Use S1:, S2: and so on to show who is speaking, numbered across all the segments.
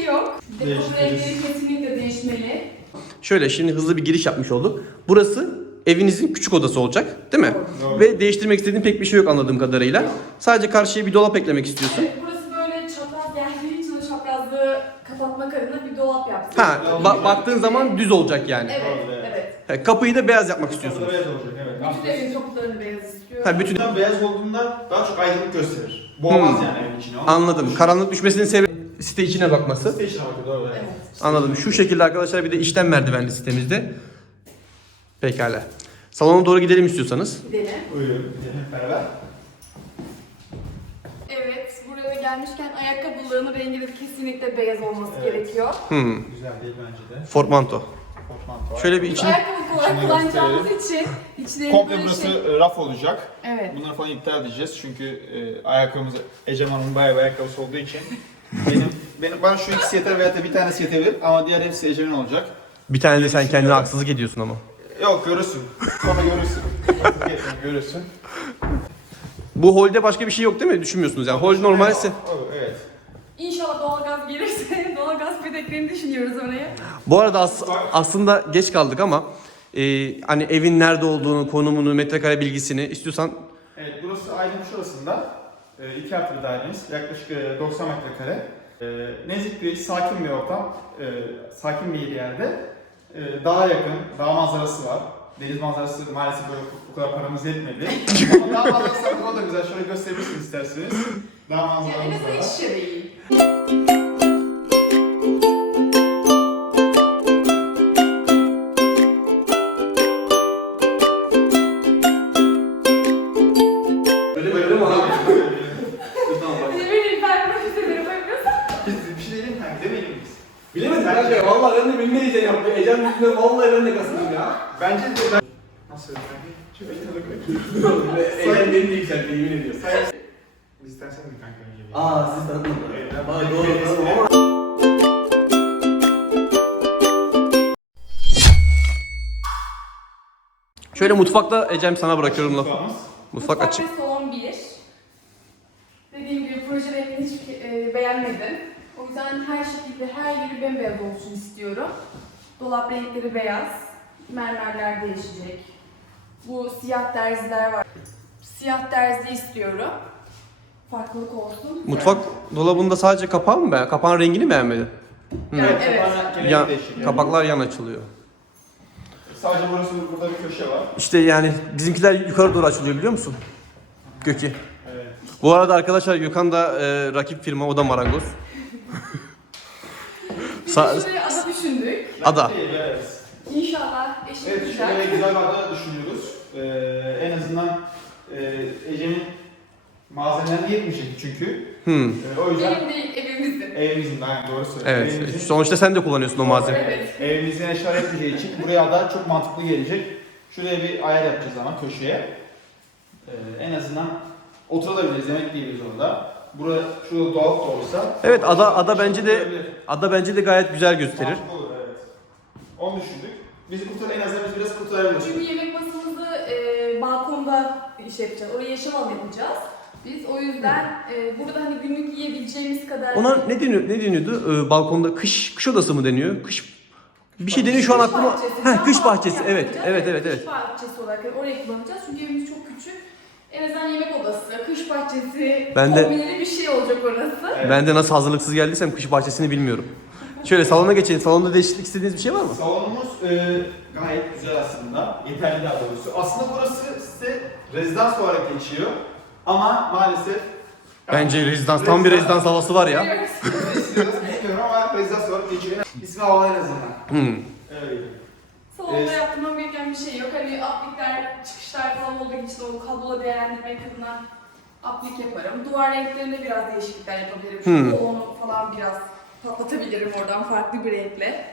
S1: şey yok. Dekor renkleri kesinlikle değişmeli.
S2: Şöyle şimdi hızlı bir giriş yapmış olduk. Burası evinizin küçük odası olacak, değil mi?
S1: Doğru.
S2: Ve değiştirmek istediğin pek bir şey yok anladığım kadarıyla. Sadece karşıya bir dolap eklemek istiyorsun.
S1: Evet, burası böyle çapraz geldiği için o çaprazlığı kapatmak adına bir dolap yaptım.
S2: Ha, baktığın zaman düz olacak yani.
S1: Evet.
S2: Kapıyı da beyaz yapmak istiyorsun.
S3: Kapıda beyaz olacak, evet.
S1: Bütün evin kapılarını beyaz istiyorum.
S2: Ha, bütün...
S3: Beyaz olduğunda daha çok aydınlık gösterir. Boğmaz yani evin içine.
S2: Anladım. Karanlık düşmesinin sebebi site içine bakması.
S3: Site içine bakıyor, doğru, evet.
S2: Anladım. Şu şekilde arkadaşlar bir de işlem merdivenli sitemizde. Pekala. Salona doğru gidelim istiyorsanız.
S1: Gidelim.
S3: Buyurun, gidelim hep beraber.
S1: Evet, buraya gelmişken ayakkabılarının rengi de kesinlikle beyaz olması gerekiyor.
S3: Güzel değil bence de.
S2: Portmanto.
S3: Portmanto.
S2: Şöyle bir içini...
S1: Ayakkabı olarak
S3: İçini
S1: kullanacağımız için içleri
S3: Komple
S1: böyle
S3: burası raf olacak.
S1: Evet.
S3: Bunları falan iptal edeceğiz çünkü ayakkabımız Ecem Hanım'ın bayağı bir ayakkabısı olduğu için bana şu ikisi yeter veya da bir tanesi yetebilir ama diğer hepsi Ecem'in olacak.
S2: Bir tane de sen kendine haksızlık ediyorsun ama.
S3: Yok, görürsün. Sonra görürsün. Görürsün.
S2: Bu holde başka bir şey yok değil mi? Düşünmüyorsunuz yani. Hol normalse.
S3: Evet.
S1: İnşallah doğalgaz gelirse doğalgaz pedeklerini düşünüyoruz oraya.
S2: Bu arada aslında geç kaldık ama hani evin nerede olduğunu, konumunu, metrekare bilgisini istiyorsan.
S3: Evet, burası Aydın Kuşadası'nda 2 artı bir dairemiz. Yaklaşık 90 metrekare. Nezih bir, sakin bir ortam. Sakin bir yerde. Dağa yakın, dağ manzarası var. Deniz manzarası maalesef böyle bu kadar paramız yetmedi. Ama dağ manzarası var, o da güzel. Şöyle gösterebilirsiniz isterseniz. Dağ
S1: Yani
S3: manzaramız da
S1: mesela
S3: var.
S1: iç içe değil.
S2: Böyle mi abi?
S1: Benim ben bunu severim yapıyorsam.
S3: Biz bir şey diyelim kanka, demeyelim biz.
S2: Bilemedim kanka. Vallahi ben de bilmeyeceğim yaptı. Ecem yüzünden vallahi ben de kasıldım ya.
S3: Bence de nasıl kanka? Şöyle yanına koy.
S2: Ecem beni de yükseltti yemin ediyorum.
S3: İstersen mi kanka önce bir?
S2: Siz tanıdınız mı?
S3: Evet,
S2: Doğru tamam ama. Şöyle mutfakta Ecem sana bırakıyorum lafı. Mutfak açık.
S1: ve salon 1. Dediğim gibi proje rengini hiç beğenmedim. O yüzden her şekilde her yeri bembeyaz olsun istiyorum. Dolap renkleri beyaz. Mermerler değişecek. Bu siyah terziler var. Siyah terzi istiyorum. Farklılık olsun.
S2: Mutfak dolabında sadece kapağı mı beğen? Kapağın rengini beğenmedin?
S3: Evet.
S2: Kapaklar yan açılıyor.
S3: Sadece burası, burada bir köşe var.
S2: İşte yani bizimkiler yukarı doğru açılıyor biliyor musun? Gökü.
S3: Evet.
S2: Bu arada arkadaşlar Gökhan da rakip firma, o da marangoz.
S1: Biz de şuraya ada düşündük.
S2: Ada.
S3: Evet.
S1: İnşallah eşim
S3: Evet,
S1: güzel.
S3: şöyle güzel bir ada düşünüyoruz. En azından Ece'nin malzemeleri yetmeyecek çünkü. O yüzden
S1: Benim değil, evimizin.
S3: evimizin, aynen doğru söylüyorsun.
S2: Evet.
S3: Evimizin,
S2: Sonuçta sen de kullanıyorsun o malzemeyi.
S1: Evet.
S3: evimizin eşya etmeyeceği için buraya da çok mantıklı gelecek. Şuraya bir ayar yapacağız ama köşeye. En azından oturabiliriz, yemek yiyebiliriz orada. Şurada doğal da olsa.
S2: Evet, ada bence de gayet güzel gösterir.
S3: Mantıklı olur, evet. Onu düşündük. Bizi en azından biraz kurtarabilir.
S1: Çünkü yemek masamızı balkonda iş yapacağız. Oraya yaşam alanı yapacağız. Biz o yüzden burada hani günlük yiyebileceğimiz kadar...
S2: Ona ne deniyordu? Balkonda kış odası mı deniyor? Bir şey deniyor şu an aklıma. Kış bahçesi. Evet.
S1: Kış bahçesi olarak yani oraya kullanacağız. Çünkü evimiz çok küçük. En azından yemek odası, kış bahçesi, kombineli bir şey olacak orası.
S3: Evet.
S2: Ben de nasıl hazırlıksız geldiysem kış bahçesini bilmiyorum. Şöyle salona geçelim. Salonda değişiklik istediğiniz bir şey var mı?
S3: Salonumuz gayet güzel aslında. Yeterli daha doğrusu. Aslında burası size rezidans olarak geçiyor. Ama maalesef...
S2: Bence rezidans, tam bir rezidans havası var ya.
S3: Bilmiyorum ama rezidans olarak geçiyor. İsmi havalı en azından. Evet.
S1: Salonda yaptırmam gereken bir şey yok. Hani aplikler, çıkışlar falan olduğu için o kablola değerlendirmek adına aplik yaparım. Duvar renklerinde biraz değişiklikler yapabilirim. Şu kolonu falan biraz patlatabilirim oradan farklı bir renkle.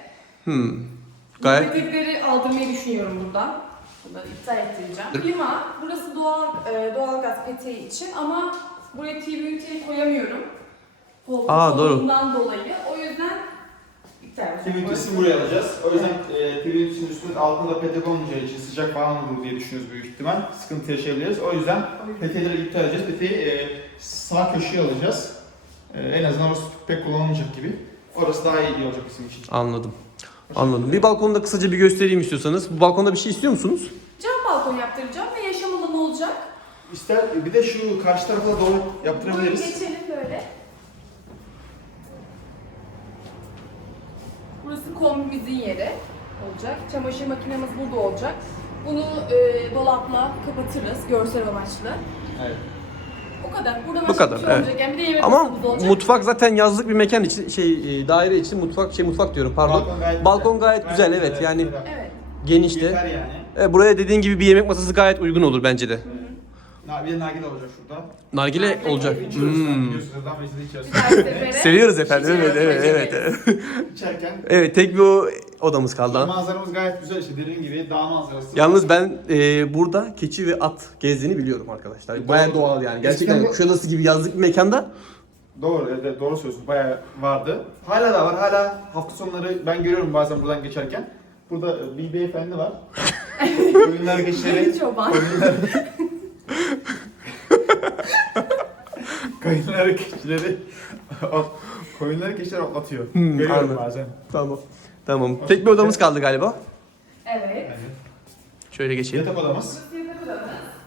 S2: Gayet.
S1: Petekleri aldırmayı düşünüyorum buradan. Bunları iptal ettireceğim. Klima, burası doğalgaz peteği için ama buraya TV üniteyi koyamıyorum. Koltuğundan dolayı. O yüzden iptal
S3: TV ünitesini buraya alacağız. O yüzden TV ünitesinin üstünde altında petek olmayacağı için sıcak falan olur diye düşünüyoruz büyük ihtimal. Sıkıntı yaşayabiliriz. O yüzden peteğleri iptal edeceğiz. Peteği sağ köşeye alacağız. En azından orası pek kullanılmayacak gibi. Orası daha iyi olacak bizim için.
S2: Anladım. Anladım. Bir balkonu da kısaca bir göstereyim istiyorsanız. Bu balkonda bir şey istiyor musunuz?
S1: Cam balkon yaptıracağım ve yaşam alanı olacak.
S3: İster bir de şu karşı tarafa da doğru
S1: Buyurun
S3: yaptırabiliriz.
S1: geçelim böyle. Burası kombimizin yeri olacak. Çamaşır makinemiz burada olacak. Bunu dolapla kapatırız görsel amaçlı.
S3: Evet.
S1: O kadar. Burada
S2: Bu
S1: başka
S2: kadar,
S1: bir şey
S2: evet.
S1: olacak. Yani bir de yemek
S2: Ama
S1: masamız olacak.
S2: mutfak zaten yazlık bir mekan için daire için mutfak diyorum pardon. Balkon gayet güzel evet yani
S1: Evet.
S2: geniş de.
S3: Yeter yani.
S2: Buraya dediğin gibi bir yemek masası gayet uygun olur bence de.
S3: Bir de nargile olacak şurada.
S2: Nargile
S1: Nargile
S2: olacak.
S3: İçiyoruz sen
S2: Hmm.
S3: biliyorsunuz. Adam bizi içiyoruz.
S1: Bir dahaki sefere.
S2: Seviyoruz efendim. Evet,
S1: içeriz,
S2: evet,
S1: içeriz.
S2: evet.
S3: İçerken
S2: Evet, tek bir o odamız kaldı. ha.
S3: manzaramız gayet güzel işte dediğim gibi dağ manzarası.
S2: Yalnız ben burada keçi ve at gezdiğini biliyorum arkadaşlar. Bayağı doğal yani. Gerçekten
S3: Eskiden bu-
S2: Kuşadası gibi yazlık bir mekanda.
S3: Doğru, evet, doğru söylüyorsun. Bayağı vardı. Hala da var. Hala hafta sonları ben görüyorum bazen buradan geçerken. Burada bir beyefendi var. Koyunlar geçerek
S1: Çoban.
S3: koyunları keçileri koyunları keçileri otlatıyor.
S2: Hmm,
S3: Görüyorum
S2: anladım.
S3: bazen.
S2: Tamam. Tamam. Tek bir odamız kaldı galiba.
S1: Evet.
S2: Şöyle geçelim.
S3: Yatak odamız.
S1: Burası yatak odamız.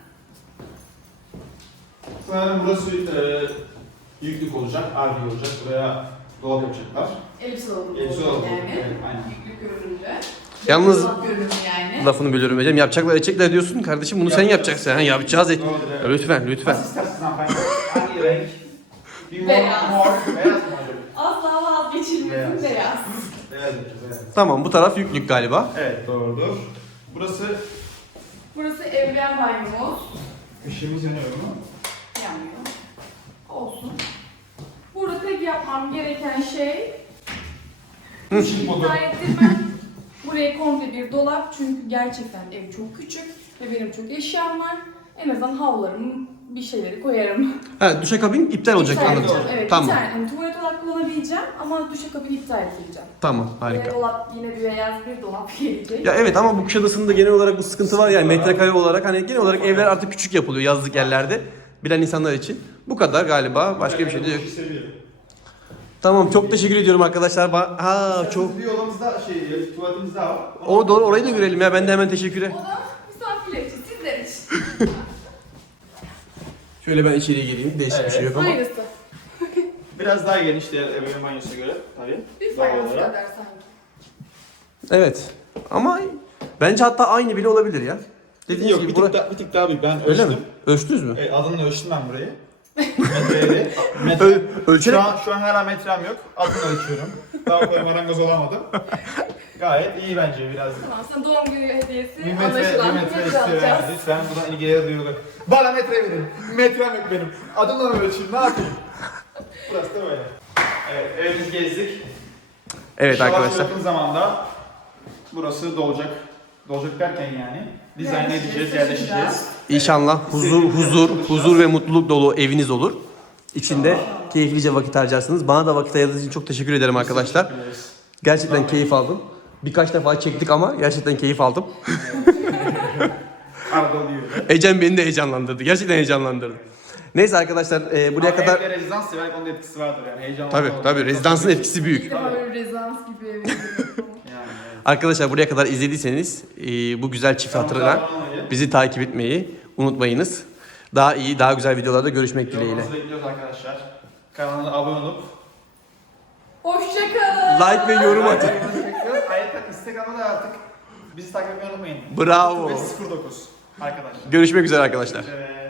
S3: Sanırım burası yüklük olacak, RV olacak. Buraya dolap yapacaklar.
S1: Elbise dolabı
S3: Elbise
S1: olacak
S3: dolabı,
S1: yani.
S3: evet, aynen.
S1: Yüklük görünümlü.
S2: Yalnız-
S1: Dolap görünümlü yani.
S2: Lafını bölüyorum hocam. Yapacaklar edecekler diyorsun kardeşim. Bunu sen yapacaksın. Ha, yapacağız et.
S3: Doğrudur, evet.
S2: Lütfen lütfen.
S3: Nasıl istersiniz hanımefendi? Hangi renk? Bir mor,
S1: Beyaz.
S3: beyaz mı olacak?
S1: Asla vazgeçilmezin
S3: Beyaz.
S1: beyaz.
S3: Beyaz yapacağız, evet.
S2: Tamam bu taraf yüklük galiba.
S3: Evet, doğrudur. Burası
S1: Burası evren banyomuz.
S3: ışığımız yanıyor mu?
S1: Yanmıyor. Olsun. Burada tek yapmam gereken şey
S3: Işık modu.
S1: iddia ettirmem. Buraya komple bir dolap çünkü gerçekten ev çok küçük ve benim çok eşyam var. En azından havlularımı bir şeyleri koyarım.
S2: Ha duşakabin iptal olacak
S1: İptal
S2: anladım.
S1: edeceğim, evet.
S2: Tamam.
S1: Bir tane hani tuvalet olarak kullanabileceğim ama duşakabini iptal edeceğim.
S2: Tamam
S1: Ve
S2: harika.
S1: dolap yine bir beyaz bir dolap gelecek.
S2: Ya evet ama bu Kuşadası'nda genel olarak bu sıkıntı var yani metrekare olarak hani genel olarak evler artık küçük yapılıyor yazlık yerlerde bilen insanlar için. Bu kadar galiba başka bir şey de yok. Tamam çok teşekkür ediyorum arkadaşlar. Çok.
S3: Bir odamızda tuvaletimiz daha var.
S2: O doğru orayı da görelim ya ben de hemen teşekküre.
S1: O da misafirler için, sizler için.
S2: Şöyle ben içeriye geleyim değişik bir şey yok ama.
S1: Aynısı.
S3: Biraz daha geniş diğer ebeveyn banyosuna göre tabii.
S1: Bir
S3: Doğal
S1: fayans
S3: olarak.
S1: kadar sanki.
S2: Evet ama bence hatta aynı bile olabilir ya. Dediğiniz
S3: Yok
S2: gibi
S3: bir tık daha büyük. Ben
S2: Öyle mi?
S3: ölçtüm.
S2: Ölçtünüz mü?
S3: Adını ölçtüm ben burayı. Metreyi. Metre.
S2: Ölçerek
S3: Şu an hala metrem yok. Adını ölçüyorum. Daha o kadar marangoz olamadım. Gayet iyi bence biraz.
S1: Tamam, sana doğum günü hediyesi
S3: Bir metre
S1: anlaşılan
S3: istiyor
S1: alacağız.
S3: yani. Lütfen buradan ilgilere duyurulur. Bana metre verin. Metrem yok benim. Adımla mı ölçeyim? Ne yapayım? Burası da böyle. Evet, evimizi gezdik.
S2: Evet
S3: İnşallah
S2: arkadaşlar.
S3: yakın zamanda burası dolacak. Dolacak derken yani. Dizayn edeceğiz, yerleşeceğiz.
S2: İnşallah huzur ve mutluluk dolu eviniz olur. İçinde keyiflice vakit harcarsınız. Bana da vakit ayırdığınız için çok teşekkür ederim arkadaşlar. Gerçekten keyif aldım. Birkaç defa çektik ama gerçekten keyif aldım.
S3: Arada oluyor.
S2: Ecem beni de heyecanlandırdı. Gerçekten heyecanlandırdı. Neyse arkadaşlar buraya kadar...
S3: Evde rezidans severek onun etkisi vardır yani. Heyecanlı.
S2: Tabii rezidansın etkisi büyük.
S1: İlk defa böyle rezidans gibi ev
S3: Yani, evet.
S2: Arkadaşlar buraya kadar izlediyseniz bu güzel çift hatırına bizi takip etmeyi unutmayınız. Daha iyi, daha güzel videolarda görüşmek dileğiyle.
S3: Yorumunuzu bekliyoruz arkadaşlar. Kanalına abone olup
S1: Hoşçakalın.
S2: Like ve yorum atın.
S3: yorumunuzu bekliyoruz. Ayrıca Instagram'da da artık bizi takip etmeyi unutmayın.
S2: Bravo.
S3: 09 arkadaşlar.
S2: Görüşmek üzere arkadaşlar.
S3: Evet.